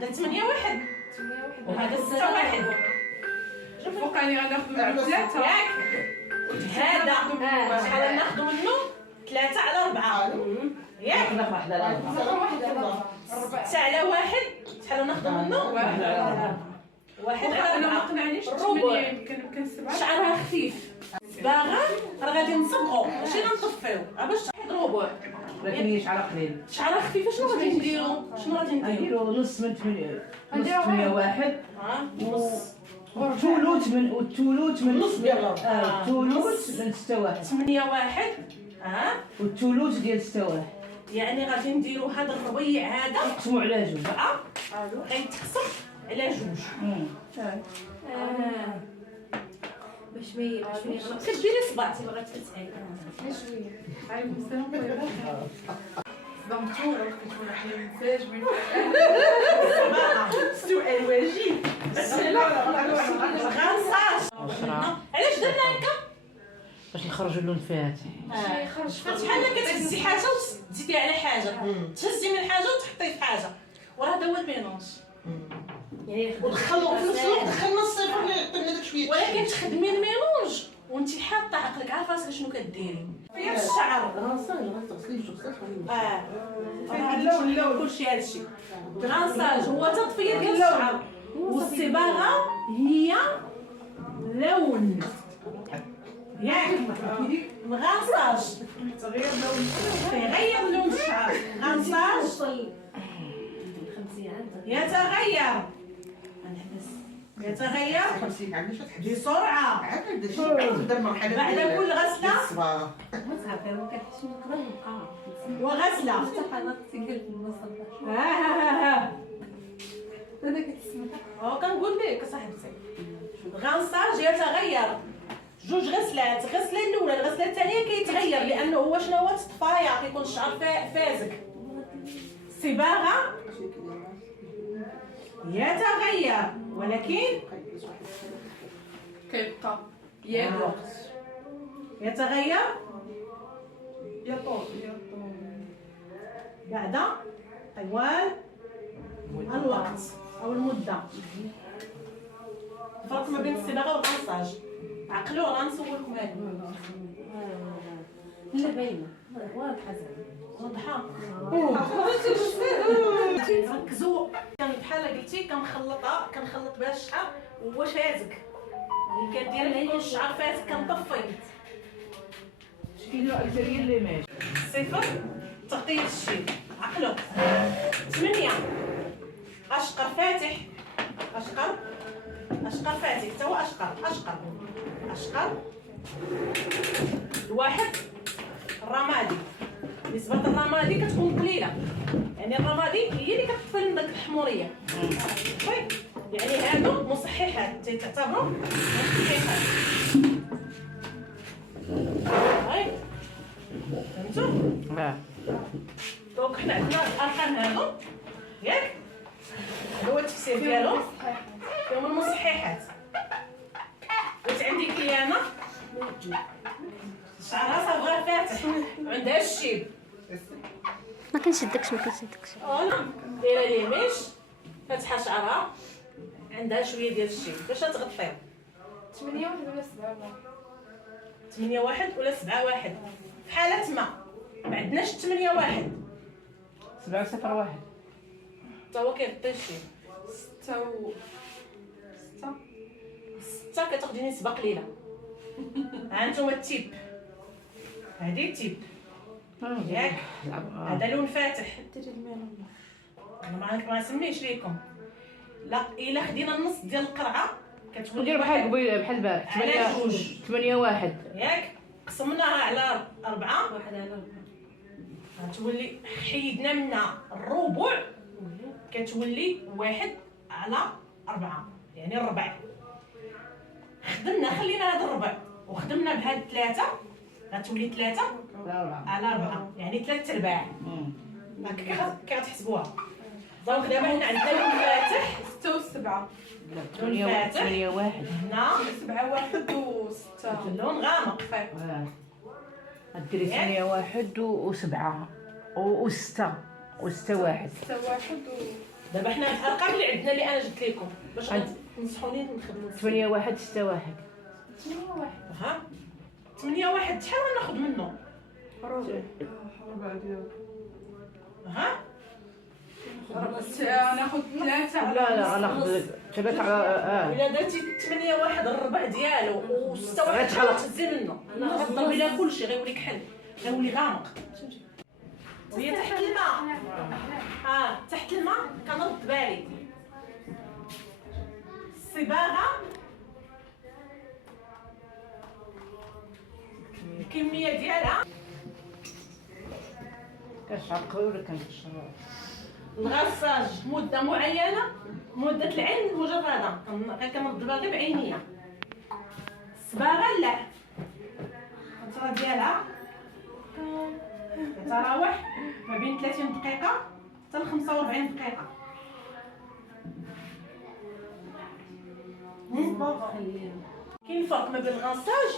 هذا 8 1 وهذا 6 1. فوق راني غناخذ منه 3 ياك هذا شحال ناخذ منه 3 على 4 ياك ناخذ واحده على 6 على 1 شحال ناخذ منه 1 على 4 1 على 4. انا ما قنعنيش 8 يمكن 7 شعرها خفيف باغا راه غادي نصبغو ماشي نطفيو باش واحد ربع ولكن هي شعرها قليل شعرها خفيفه. شنو غادي نديرو نديرو نص من 8 واحد نص والثلث من نص ديال الثلث من 6 واحد 8 1 والثلث ديال 6 واحد. يعني غادي نديرو هذا الربيع هذا نقسمو على جوج غيتقسم على جوج. باش مي كديري صباعتي بغات تسال شويه. عليكم السلام طيبه. ضمتو كنت حنا منساج من السؤال واجب غنصاص. علاش درنا هكا؟ باش يخرجوا اللون فاتح. بحال كتهزي حاجه وتزيدي على حاجه تهزي من حاجه وتحطي في حاجه وراه هذا هو الميلونج. يعني ودخلوا في نفس الوقت دخلنا الصفر اللي عطينا داك شويه ولكن تخدمي الميلونج وانت حاطه عقلك عارفه راسك شنو كديري في الشعر. غنغسلي شخصك ولا كلشي هادشي غنساج هو تطفيه ديال الشعر والصباغه هي لون ياك الغنساج تغير لون الشعر. غنساج يتغير يتغير 50 عندنا شحال تحدي بسرعه عاد نبدا مرحله بعد كل غسله الصباغه مصعب ما كنحس نقدر نبقى وغسله. حتى قناه تقل المصطلح ها انا كتسمع كنقول لك صاحبتي غنساج يتغير جوج غسلات. الغسله الاولى الغسله الثانيه كيتغير لانه هو شنو هو الطفايه كيكون الشعر فازك. الصباغه يتغير ولكن كيبقى يا الوقت يتغير يطول بعد طوال الوقت او المده. الفرق ما بين الصباغه والغنساج عقلوا غنسولكم هذا لا باينه واضحه زعما واضحه. ركزوا بحال قلتي كنخلط بها الشعر وهو شازك اللي كدير كيكون الشعر فاتك كنطفي كيلو الجريان اللي ماشي صفر تغطيه الشيب. عقلوا 8 اشقر فاتح اشقر فاتح حتى هو اشقر الواحد الرمادي. نسبة الرمادي كتكون قليلة يعني الرمادي هي اللي كتطفي من داك الحمورية. طيب يعني هادو مصححات تعتبروا مصححات. طيب فهمتوا؟ دونك حنا عندنا الارقام هادو ياك هذا هو التفسير ديالهم فيهم المصححات. قلت عندي كليانه شعرها صبغه فاتح وعندها الشيب ما كنشدكش انا دايره ليه ميش فاتحه شعرها عندها شويه ديال الشيب باش تغطيو 8 1 ولا 7 8 1 ولا 7 1 في حالة ما عندناش 8 1 7 0 1 حتى هو كيغطي الشيب 6 كتاخدي نسبة قليلة. ها انتوما التيب هادي التيب ياك هذا لون فاتح انا ما نسميش ليكم لا الا خدينا النص ديال القرعه كتولي ندير بحال قبيله بحال البارح 8 1 ياك قسمناها على 4 واحد على 4 غتولي حيدنا منها الربع كتولي 1 على 4 يعني الربع. خدمنا هذا الربع وخدمنا بهاد 3 غتولي 3 على 4 يعني 3 ارباع. هكا كتحسبوها. دونك دابا حنا عندنا لون فاتح 6 و 7 لون فاتح 8 1 هنا 7 1 و 6 اللون غامق. ديري 8 1 و7 و6 و6 1 6 1 دابا حنا الارقام اللي عندنا اللي انا جبت لكم باش عند- تنصحوني نخدموا 8 1 6 1. ها 8 واحد شحال غناخذ منه ها ناخذ 3 لا لا انا اخذ 3 على الا درتي 8 واحد الربع ديالو و6 واحد غتغلط. تهزي منه غتضربي لها كلشي غيولي كحل غيولي غامق وهي تحت الماء تحت الماء كنرد بالي الصباغه الكميه ديالها كنشعر ولا كنشعر. الغساج مده معينه مده العين مجرده كنرد بها غير بعينيا الصباغه لا الفتره ديالها كتراوح ما بين 30 دقيقه حتى ل 45 دقيقه كاين فرق ما بين الغساج